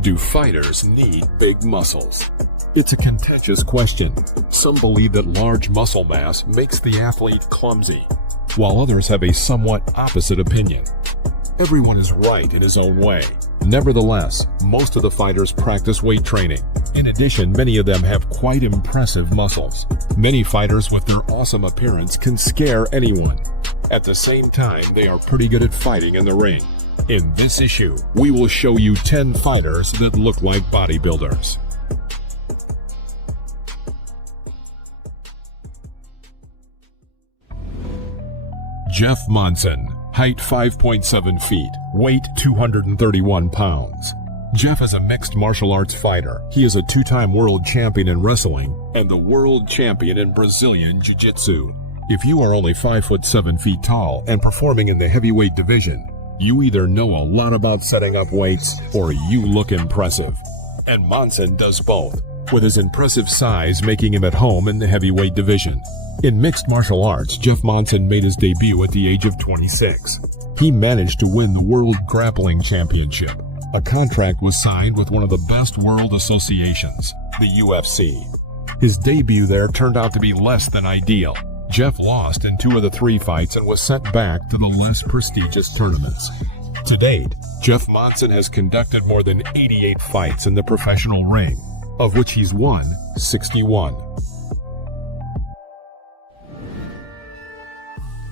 Do fighters need big muscles? It's a contentious question. Some believe that large muscle mass makes the athlete clumsy, while others have a somewhat opposite opinion. Everyone is right in his own way. Nevertheless, most of the fighters practice weight training. In addition, many of them have quite impressive muscles. Many fighters with their awesome appearance can scare anyone. At the same time, they are pretty good at fighting in the ring. In this issue, we will show you 10 fighters that look like bodybuilders. Jeff Monson, height 5.7 feet, weight 231 pounds. Jeff is a mixed martial arts fighter. He is a two-time world champion in wrestling and the world champion in Brazilian Jiu-Jitsu. If you are only 5'7" tall and performing in the heavyweight division, you either know a lot about setting up weights or you look impressive. And Monson does both, with his impressive size making him at home in the heavyweight division. In mixed martial arts, Jeff Monson made his debut at the age of 26. He managed to win the World Grappling Championship. A contract was signed with one of the best world associations, the UFC. His debut there turned out to be less than ideal. Jeff lost in 2 of the 3 fights and was sent back to the less prestigious tournaments. To date, Jeff Monson has conducted more than 88 fights in the professional ring, of which he's won 61.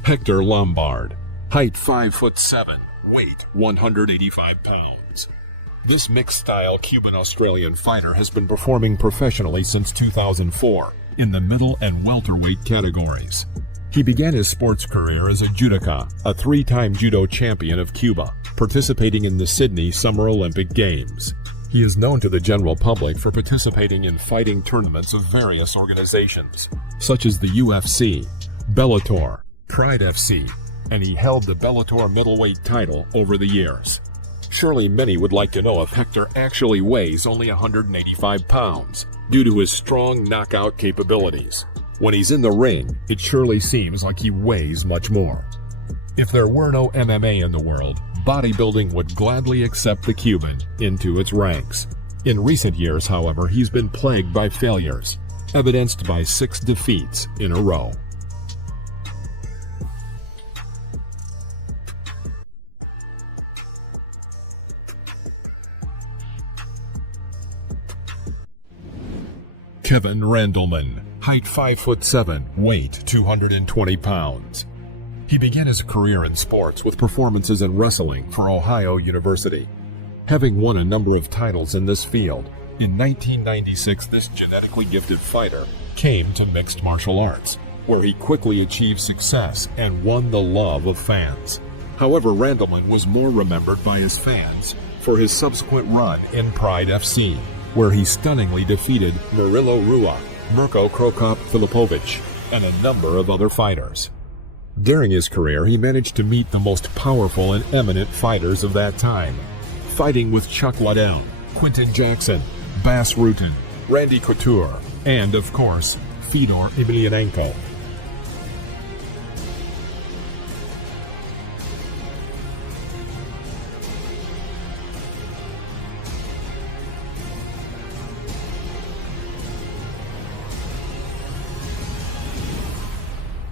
Hector Lombard, height 5'7", weight 185 pounds. This mixed-style Cuban-Australian fighter has been performing professionally since 2004 in the middle and welterweight categories. He began his sports career as a judoka, a 3-time judo champion of Cuba, participating in the Sydney Summer Olympic Games. He is known to the general public for participating in fighting tournaments of various organizations, such as the UFC, Bellator, Pride FC, and he held the Bellator middleweight title over the years. Surely many would like to know if Hector actually weighs only 185 pounds, due to his strong knockout capabilities. When he's in the ring, it surely seems like he weighs much more. If there were no MMA in the world, bodybuilding would gladly accept the Cuban into its ranks. In recent years, however, he's been plagued by failures, evidenced by 6 defeats in a row. Kevin Randleman, height 5'7", weight 220 pounds. He began his career in sports with performances in wrestling for Ohio University. Having won a number of titles in this field, in 1996 this genetically gifted fighter came to mixed martial arts, where he quickly achieved success and won the love of fans. However, Randleman was more remembered by his fans for his subsequent run in Pride FC, where he stunningly defeated Murilo Rua, Mirko Krokop Filipovic, and a number of other fighters. During his career, he managed to meet the most powerful and eminent fighters of that time, fighting with Chuck Liddell, Quinton Jackson, Bas Rutten, Randy Couture, and, of course, Fedor Emelianenko.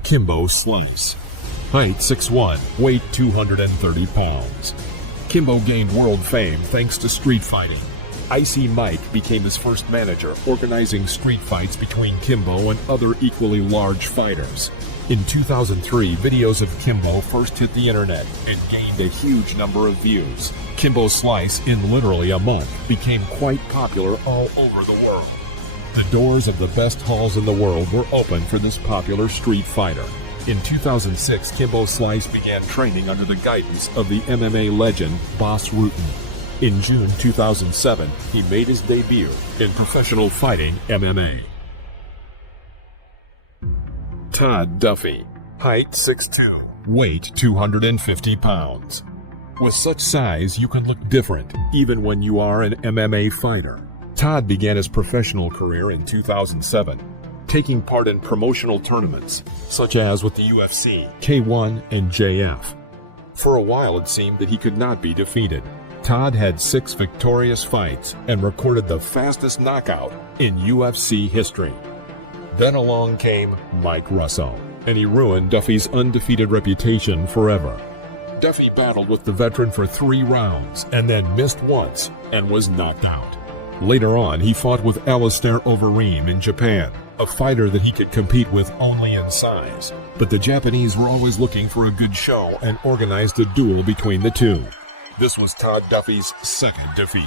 Kimbo Slice, height 6'1", weight 230 pounds. Kimbo gained world fame thanks to street fighting. Icy Mike became his first manager, organizing street fights between Kimbo and other equally large fighters. In 2003, videos of Kimbo first hit the internet and gained a huge number of views. Kimbo Slice, in literally a month, became quite popular all over the world. The doors of the best halls in the world were open for this popular street fighter. In 2006, Kimbo Slice began training under the guidance of the MMA legend Bas Rutten. In June 2007, he made his debut in professional fighting MMA. Todd Duffy, height 6'2", weight 250 pounds. With such size, you can look different even when you are an MMA fighter. Todd began his professional career in 2007, taking part in promotional tournaments, such as with the UFC, K1, and JF. For a while it seemed that he could not be defeated, Todd had 6 victorious fights and recorded the fastest knockout in UFC history. Then along came Mike Russo, and he ruined Duffy's undefeated reputation forever. Duffy battled with the veteran for 3 rounds and then missed once and was knocked out. Later on, he fought with Alistair Overeem in Japan, a fighter that he could compete with only in size. But the Japanese were always looking for a good show and organized a duel between the two. This was Todd Duffy's second defeat.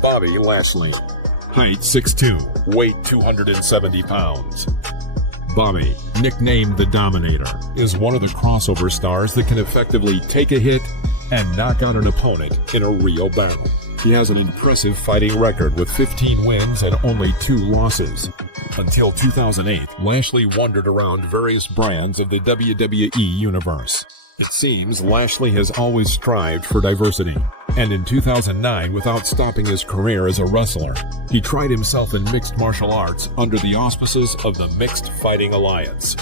Bobby Lashley, height 6'2", weight 270 pounds. Bobby, nicknamed the Dominator, is one of the crossover stars that can effectively take a hit and knock out an opponent in a real battle. He has an impressive fighting record with 15 wins and only 2 losses. Until 2008, Lashley wandered around various brands of the WWE universe. It seems Lashley has always strived for diversity, and in 2009, without stopping his career as a wrestler, he tried himself in mixed martial arts under the auspices of the Mixed Fighting Alliance.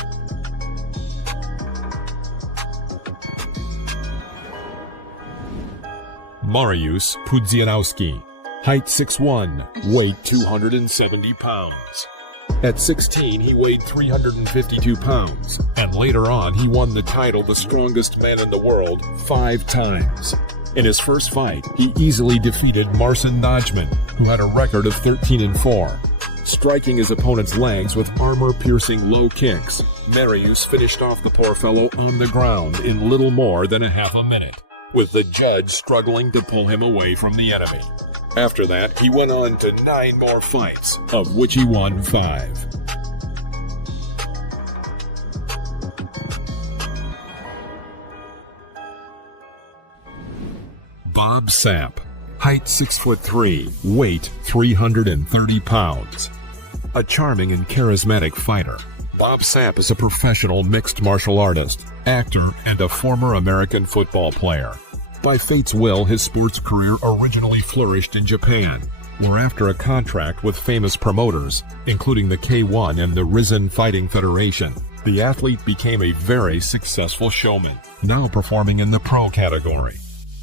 Mariusz Pudzianowski, height 6'1", weight 270 pounds. At 16, he weighed 352 pounds, and later on he won the title the strongest man in the world 5 times. In his first fight, he easily defeated Marcin Najman, who had a record of 13-4. Striking his opponent's legs with armor-piercing low kicks, Mariusz finished off the poor fellow on the ground in little more than a half a minute, with the judge struggling to pull him away from the enemy. After that, he went on to 9 more fights, of which he won 5. Bob Sapp, height 6'3", weight 330 pounds. A charming and charismatic fighter, Bob Sapp is a professional mixed martial artist, actor, and a former American football player. By fate's will, his sports career originally flourished in Japan, where after a contract with famous promoters, including the K1 and the Risen Fighting Federation, the athlete became a very successful showman, now performing in the pro category.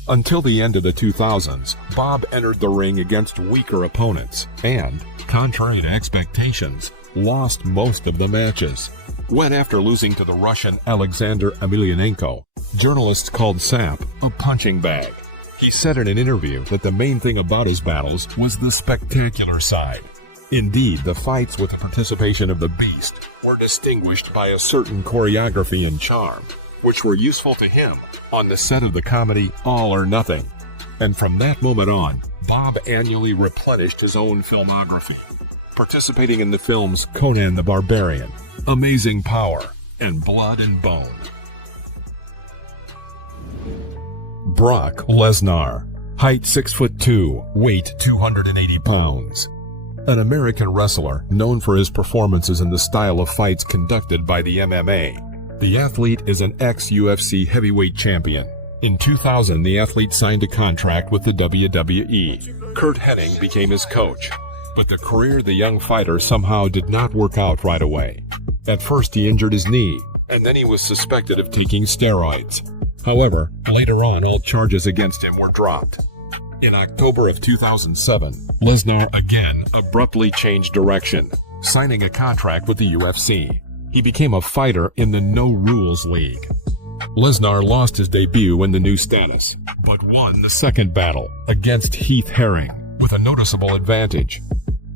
Until the end of the 2000s, Bob entered the ring against weaker opponents and, contrary to expectations, lost most of the matches. When, after losing to the Russian Alexander Emelianenko, journalists called Sapp a punching bag. He said in an interview that the main thing about his battles was the spectacular side. Indeed, the fights with the participation of the Beast were distinguished by a certain choreography and charm, which were useful to him on the set of the comedy All or Nothing. And from that moment on, Bob annually replenished his own filmography, participating in the films Conan the Barbarian, Amazing Power, and Blood and Bone. Brock Lesnar, height 6'2", weight 280 pounds. An American wrestler known for his performances in the style of fights conducted by the MMA. The athlete is an ex-UFC heavyweight champion. In 2000, the athlete signed a contract with the WWE. Kurt Hennig became his coach, but the career of the young fighter somehow did not work out right away. At first, he injured his knee, and then he was suspected of taking steroids. However, later on, all charges against him were dropped. In October of 2007, Lesnar again abruptly changed direction, signing a contract with the UFC. He became a fighter in the No Rules League. Lesnar lost his debut in the new status, but won the second battle against Heath Herring with a noticeable advantage.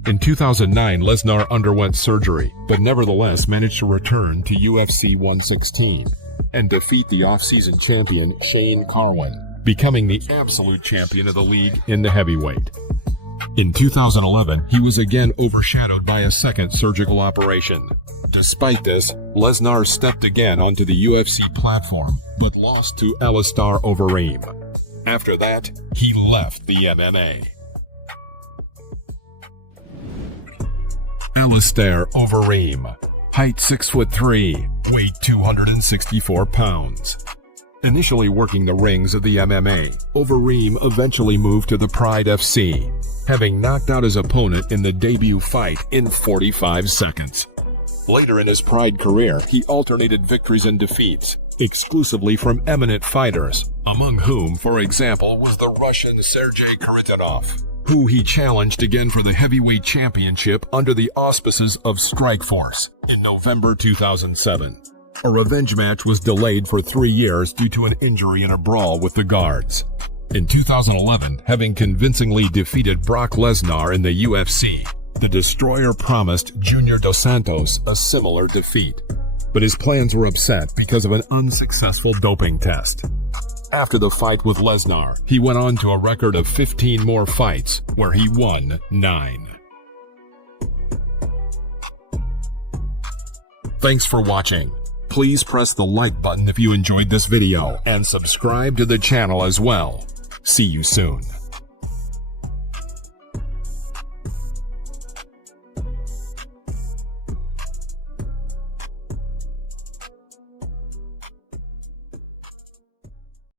In 2009, Lesnar underwent surgery, but nevertheless managed to return to UFC 116 and defeat the off-season champion Shane Carwin, becoming the absolute champion of the league in the heavyweight. In 2011, he was again overshadowed by a second surgical operation. Despite this, Lesnar stepped again onto the UFC platform, but lost to Alistair Overeem. After that, he left the MMA. Alistair Overeem, height 6'3", weight 264 pounds. Initially working the rings of the MMA, Overeem eventually moved to the Pride FC, having knocked out his opponent in the debut fight in 45 seconds. Later in his Pride career, he alternated victories and defeats, exclusively from eminent fighters, among whom, for example, was the Russian Sergei Kharitonov, who he challenged again for the heavyweight championship under the auspices of Strikeforce in November 2007. A revenge match was delayed for 3 years due to an injury in a brawl with the guards. In 2011, having convincingly defeated Brock Lesnar in the UFC, the Destroyer promised Junior Dos Santos a similar defeat, but his plans were upset because of an unsuccessful doping test. After the fight with Lesnar, he went on to a record of 15 more fights, where he won 9. Thanks for watching. Please press the like button if you enjoyed this video, and subscribe to the channel as well. See you soon.